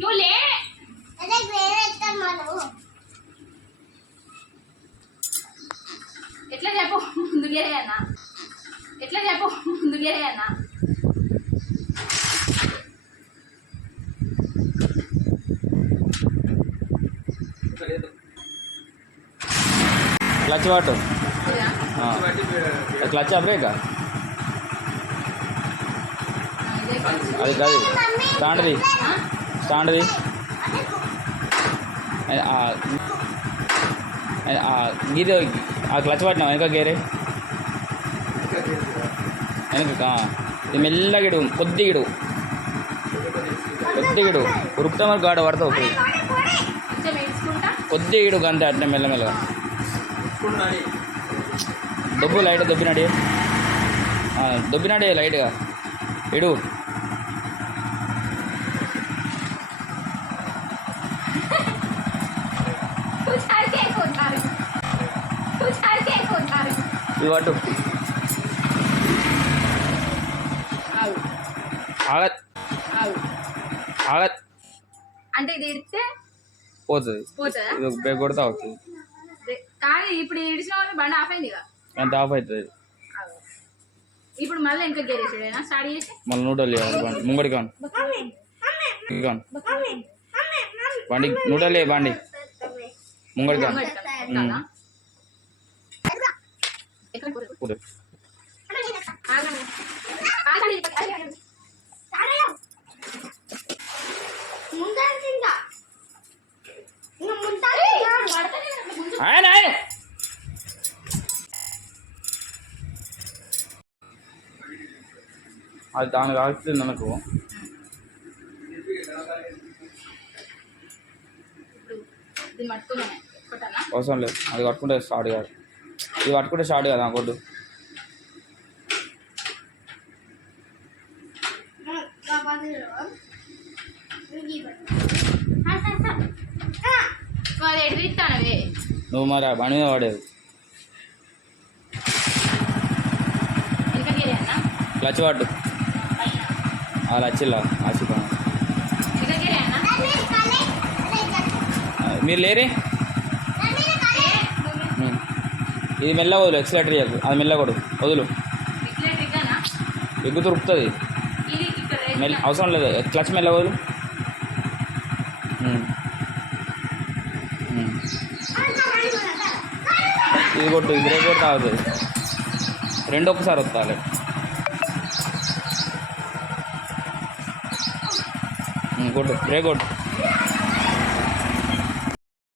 నువ్వు లే. ఎట్లా చెప్పు? ముందుకే అన్న. ఎట్లా చెప్పు? ముందుకే అన్న. క్లచ్ వాటు క్లచ్ బ్రేకా? అది కాదు. తాండ్రి. స్టాండ్ది. గీత ఆ క్లచ్ పట్టినా వెనక గేరే? వెనక ఇది మెల్లగా ఇడు కొద్దిగా ఇడు. కొద్దిగా ఇడు. ఉరుకుతా మరి గాడ పడతావు పోయి. కొద్దిగా ఇడు అంతే అట్నే మెల్లమెల్లగా దొబ్బు లైట్ దొబ్బినాడే. దొబ్బినాడే లైట్గా. ఇడు. ఆగత్. ఆగు ఆగత్. అంటే ఇది ఇడితే పోతుంది. పోతుందా? ఇది బ్రేక్ కొడితే అవుతుంది. కానీ ఇప్పుడు ఇడిచిన వాళ్ళు బండి ఆఫ్ అయింది ఎంత ఆఫ్ అవుతుంది. ఇప్పుడు మళ్ళీ ఇంకా గేరేసాడేనా స్టార్ట్ చేసి. మళ్ళీ నూటలు ఇవ్వాలి బండి ముంగడి కాను కాను బండి నూటలే బండి. ముంగడి కాను ఆయన ఆయన అది దాని కాస్తుంది మనకు అవసరం లేదు. అది కట్టుకుంటే స్టార్ట్ కాదు. ఇది పట్టుకుంటే స్టార్ట్ కదా కొట్టు నువ్వు మరి ఆ బండి మీద పడేది. క్లచ్ పట్టు. ఆ లచ్చిల్లా ఆశిపా మీరు లేరే? ఇది మెల్ల వదులు ఎక్సలేటర్ చేయదు అది మెల్ల వదులు. ఎగ్గు దొరుకుతుంది మెల్ అవసరం లేదు. క్లచ్ మెల్ల వదులు. ఇది కొట్టు ఇది బ్రేక్ కొట్టు అవుతుంది రెండు ఒకసారి వస్తాలి కొట్టు. బ్రేక్ కొట్టు.